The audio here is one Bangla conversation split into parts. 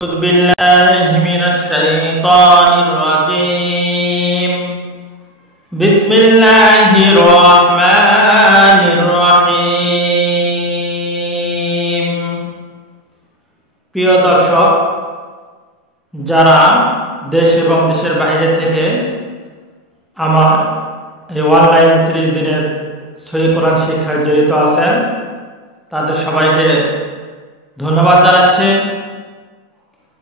أعوذ بالله من الشيطان الرجيم بسم الله الرحمن الرحيم প্রিয় দর্শক যারা দেশ এবং দেশের বাইরে থেকে আমার এই অনলাইন 30 দিনের সহিহ কোরআন শিক্ষায় জড়িত আছেন তাদের সবাইকে ধন্যবাদ জানাচ্ছি।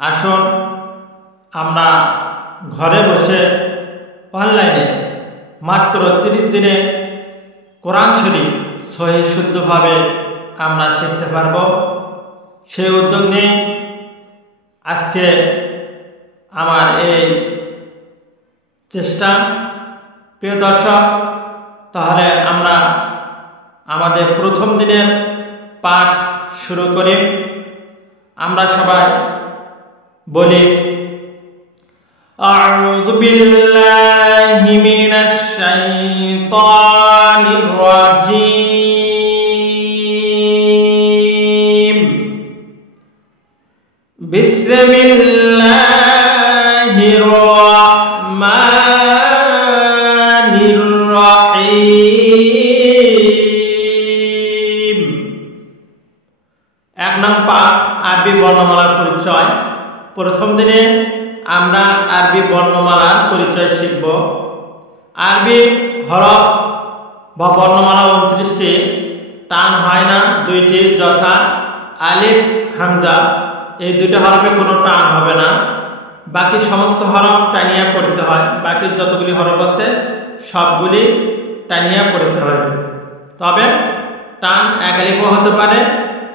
আসুন আমরা ঘরে বসে অনলাইনে মাত্র 30 দিনে কোরআন শরীফ সহিহ শুদ্ধভাবে আমরা শিখতে পারব। সেই উদ্যোগ নিয়ে আজকে আমার এই চেষ্টা। প্রিয় দর্শক, তাহলে আমরা আমাদের প্রথম দিনের পাঠ শুরু করি। আমরা সবাই বলি আউযু বিল্লাহি মিনাশ শাইতানির রাজীম বিসমিল্লাহির রাহমানির রহিম। এক নম্বর পাঠ আরবি বর্ণমালার পরিচয়। প্রথম দিনে আমরা আরবি বর্ণমালার পরিচয় শিখব। আরবি হরফ বা বর্ণমালা 29টি, টান হয় না দুইটি, যথা আলিফ হামজা। এই দুইটা হরফে কোনো টান হবে না, বাকি সমস্ত হরফ টানিয়া পড়তে হয়। বাকি যতগুলি হরফ আছে সবগুলি টানিয়া পড়তে হবে। তবে টান 1 আলিফও হতে পারে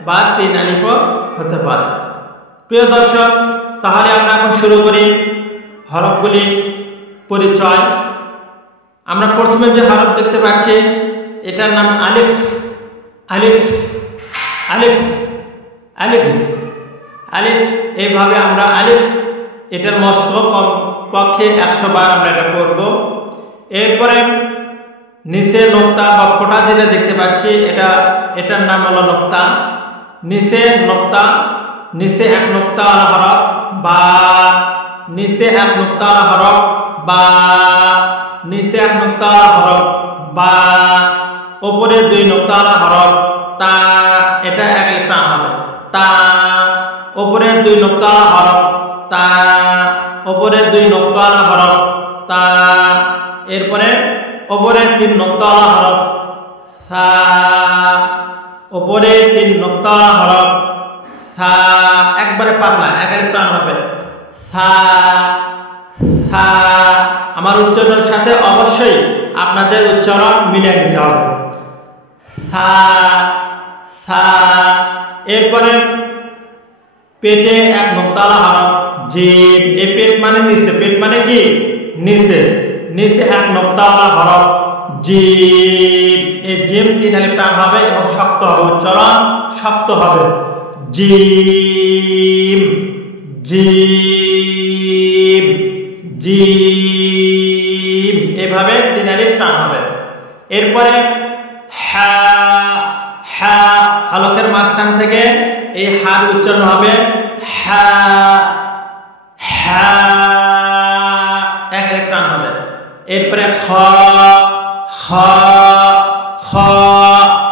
বা 3 আলিফও হতে পারে। প্রিয় দর্শক, তাহলে আমরা এখন শুরু করি হরফগুলি পরিচয়। আমরা প্রথমে যে হরফ দেখতে পাচ্ছি এটার নাম আলিফ। আলিফ আলিফ আলিফ আলিফ, এইভাবে আমরা আলিফ, এটার মস্ত কমপক্ষে 100 বার আমরা এটা পড়ব। এরপরে নিচে নোক্তা বা ফোঁটা যেটা দেখতে পাচ্ছি এটার নাম হলো নোক্তা। নিচে নোক্তা, নিচে 1 নোক্তা হরফ বা, নিচে 1 নোক্তা হরফ বা, নিচে 1 নোক্তা হরফ বা, উপরে 2 নোক্তা হরফ তা, এটা 1 আলিফ টান হবে তা। উপরে 2 নোক্তা হরফ তা, উপরে 2 নোক্তা হরফ তা। এরপরে উপরে 3 নোক্তা হরফ সা, উপরে 3 নোক্তা হরফ সা, একবারে পাতলা 1 আলিফ টান হবে সা সা। আমার উচ্চারণের সাথে অবশ্যই আপনাদের উচ্চারণ মিলিয়ে নিতে হবে সা সা। এরপরে পেটে 1 নোক্তা হরফ জিম। এই পেট মানে নিচে, পেট মানে কি নিচে, নিচে 1 নোক্তা হরফ জিম। এই জিম 3 আলিফ টান হবে এবং শক্ত হবে, উচ্চারণ শক্ত হবে জিম জিম জিম, এভাবে 3 আলিফ টান হবে। এরপরে হা হা, হলকের মাঝখান থেকে এই হার উচ্চারণ হবে হা হা, 1 আলিফ টান হবে। এরপরে খ খ খ,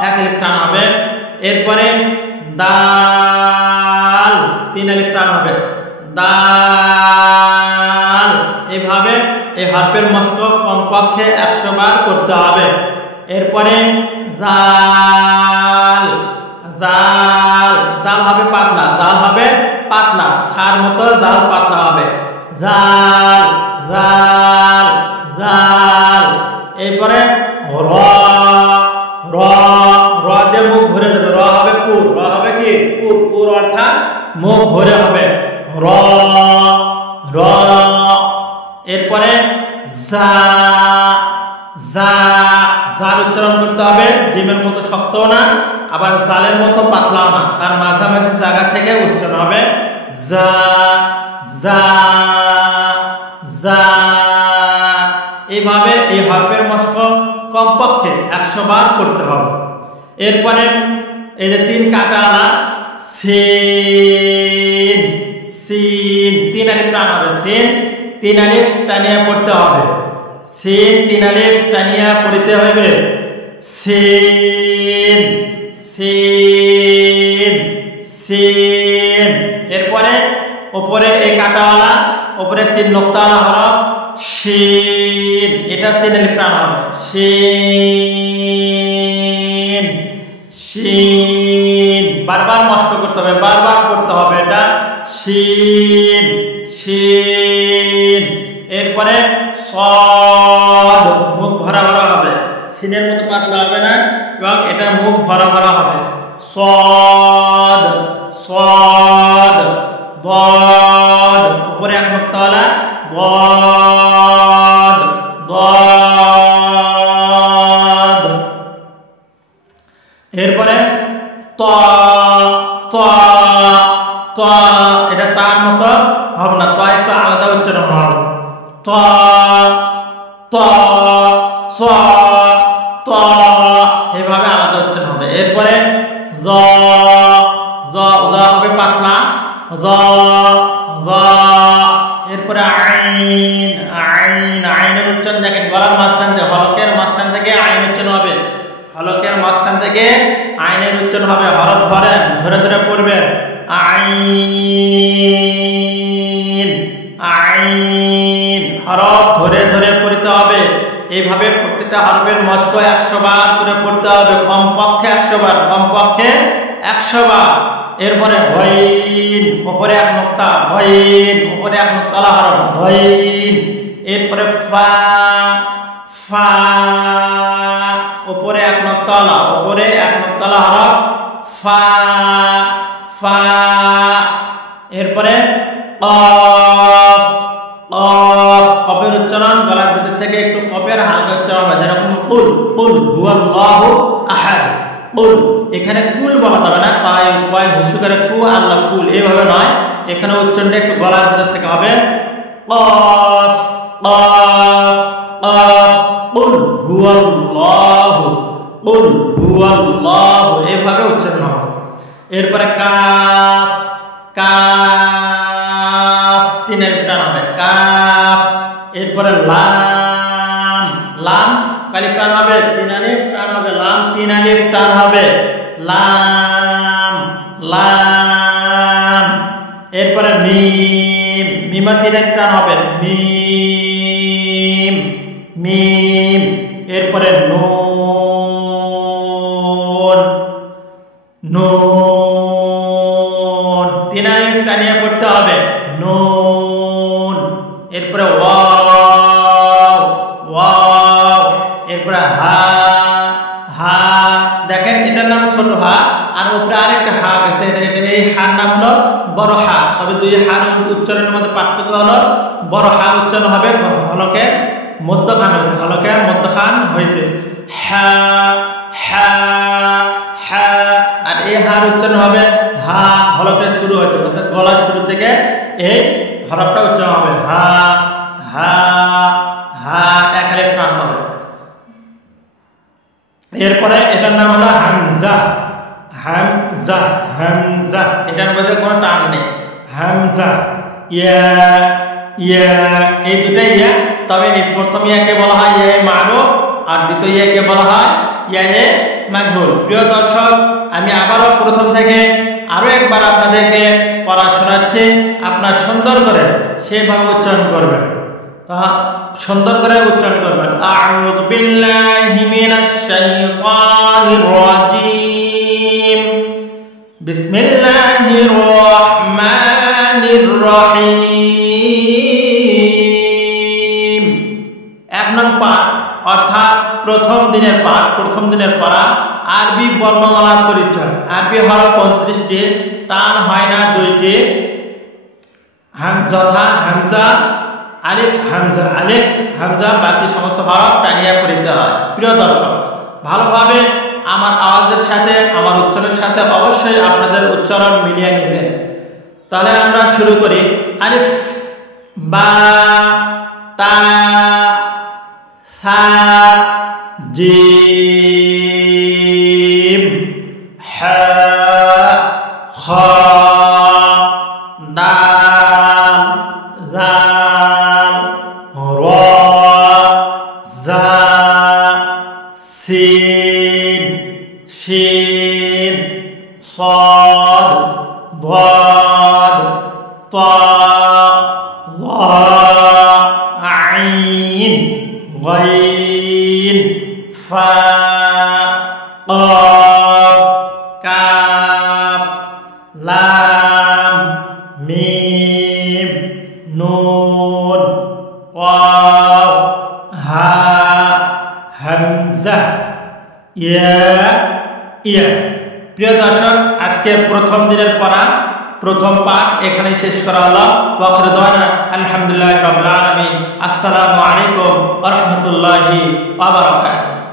1 আলিফ টান হবে। এরপরে দাল, 3 আলিফ টান হবে দাল। এইভাবে এই হরফের মস্ত কমপক্ষে 100 বার করতে হবে। এরপরে জাল জাল, জাল হবে পাতলা, জাল হবে পাতলা, সার মতো জাল পাতলা হবে জাল জাল জাল। এরপরে র র, র দিয়ে মুখ ভরে যাবে, র হবে পুর, র হবে কি পুর, পুর অর্থাৎ মুখ ভরে হবে র র। এরপরে জা জা, জাল উচ্চারণ করতে হবে জিমের মতো শক্তও না আবার জালের মতো পাতলাও না, তার মাঝামাঝি জায়গা থেকে উচ্চারণ হবে জা জা জা। এইভাবে এই হরফের মস্ক কমপক্ষে 100 বার করতে হবে। এরপরে এই যে 3 কাটা আলা সিন সিন 3 আলিফ টান হবে, সিন 3 আলিফ টানিয়া পড়তে হবে, সিন 3 আলিফ টানিয়া পড়তে হবে, সিন সিন সিন। এরপরে উপরে এই কাটাওয়ালা উপরে 3 নোক্তাওয়ালা হরফ শিন, এটা 3 আলিফ টান হবে, শিন শিন। বারবার মস্ক করতে হবে, বারবার করতে হবে, এটা শিন শিন। এরপরে সদ, মুখ ভরা ভরা হবে, সিনের মতো পাতলা হবে না এবং এটা মুখ ভরা ভরা হবে, সদ সদ। ضاد উপরে এক নোক্তাওয়ালা ضاد ضاد। এরপরে ত ত ত, এটা তার মতো হবে না, ত একটু আলাদা উচ্চারণ হবে, ত ত স ত, এভাবে আলাদা উচ্চারণ হবে। এরপরে জ জ জ হবে পাতলা, জ জ। এরপরে আইন আইন, আইনের উচ্চারণ দেখেন গলার মাঝখান থেকে, হলকের মাঝখান থেকে আইন উচ্চারণ হবে, হলকের মাঝখান থেকে আইনের উচ্চারণ হবে, হরফ ধরেন, ধরে ধরে পড়বেন, আইন আইন, হরফ ধরে ধরে পড়তে হবে। এইভাবে প্রত্যেকটা হরফের মস্ক 100 বার করে পড়তে হবে, কমপক্ষে 100 বার, কমপক্ষে 100 বার। এরপরে গইন, উপরে এক নোক্তা, গইন উপরে এক নোক্তাওয়ালা হরফ গইন। এরপরে ফা ফা, উপরে এক নোক্তাওয়ালা, উপরে এক নোক্তাওয়ালা হরফ ফা ফা। এরপরে কফ কফ, কফের উচ্চারণ গলার ভিতর থেকে একটু কফের হালকা উচ্চারণ হবে, যেরকম কুল কুল হুয়াল্লাহু আহাদ, কুল। এখানে কুল বলা যাবে না, কয় হুসু করে কু আল্লাহ কুল, এইভাবে নয়, এখানে উচ্চারণটা একটু গলার ভিতর থেকে হবে, কফ কফ কফ, কুল হুয়াল্লাহু কুল হুয়াল্লাহু, এইভাবে উচ্চারণ হবে। এরপরে কাফ কাফ, 3 আলিফ টান হবে, কাফ। এরপরে লাম লাম, আলিফ টান হবে, 3 আলিফ টান হবে, লাম 3 আলিফ টান হবে, লাম লাম। এরপরে মিম, মিমা 3 আলিফ টান হবে, মিম মিম। এরপরে নুন নুন, 3 আলিফ টানিয়ে পড়তে হবে, নুন। এরপরে ওয়াও ওয়াও। এরপরে হা হা, দেখেন এটার নাম ছোট হা, আর উপরে আরেকটা হা আছে, এই হার নাম হলো বড় হা। তবে দুই হার উচ্চারণের মধ্যে পার্থক্য হলো বড় হা উচ্চারণ হবে হলকের মধ্যখান হইতে, হলকের মধ্যখান হইতে, হা হা হা। আর এই হার উচ্চারণ হবে হা, হলকের শুরু হইতে, অর্থাৎ গলার শুরু থেকে এই হরফটা উচ্চারণ হবে, হা হা হা, 1 আলিফ টান হবে। এরপরে এটার নাম হলো হামজা, হামজা হামজা, এটার মধ্যে কোনো টান নেই, হামজা। ইয়া ইয়া, এই দুটো ইয়া, তবে এই প্রথম ইয়াকে বলা হয় ইয়া মারুফ, আর দ্বিতীয় ইয়াকে বলা হয় ইয়া মাজহুল। প্রিয় দর্শক, আমি আবারও প্রথম থেকে আরো একবার আপনাদেরকে পড়া শোনাচ্ছি, আপনারা সুন্দর করে সেভাবে উচ্চারণ করবেন, সুন্দর করে উচ্চারণ করবেন। আউযু বিল্লাহি মিনাশ শাইতানির রাজীম, বিসমিল্লাহির রহমানির রহিম। 1 নং পাঠ, অর্থাৎ প্রথম দিনের পাঠ, প্রথম দিনের পড়া, আরবি বর্ণমালার পরিচয়। আরবি হরফ 29টি, টান হয় না 2টি, যথা হামজা আলিফ হামজা আলিফ হামজা, বাকি সমস্ত হরফ টানিয়া পড়িতে হয়। প্রিয় দর্শক, ভালোভাবে আমার আওয়াজের সাথে, আমার উচ্চারণের সাথে অবশ্যই আপনাদের উচ্চারণ মিলিয়ে নেবেন। তাহলে আমরা শুরু করি। আলিফ বা তা সা জিম হা খা দাল ضاد طاء ظاء عين غين فاء قاف كاف لام ميم نون واو هاء হামজা ইয়া। প্রিয় দর্শক, আজকের প্রথম দিনের পড়া প্রথম পাঠ এখানে শেষ করা হলো। ওয়া আখিরু দাওয়ানা আলহামদুলিল্লাহি রাব্বিল আলামিন। আসসালামু আলাইকুম ওয়া রাহমাতুল্লাহি ওয়া বারাকাতুহু।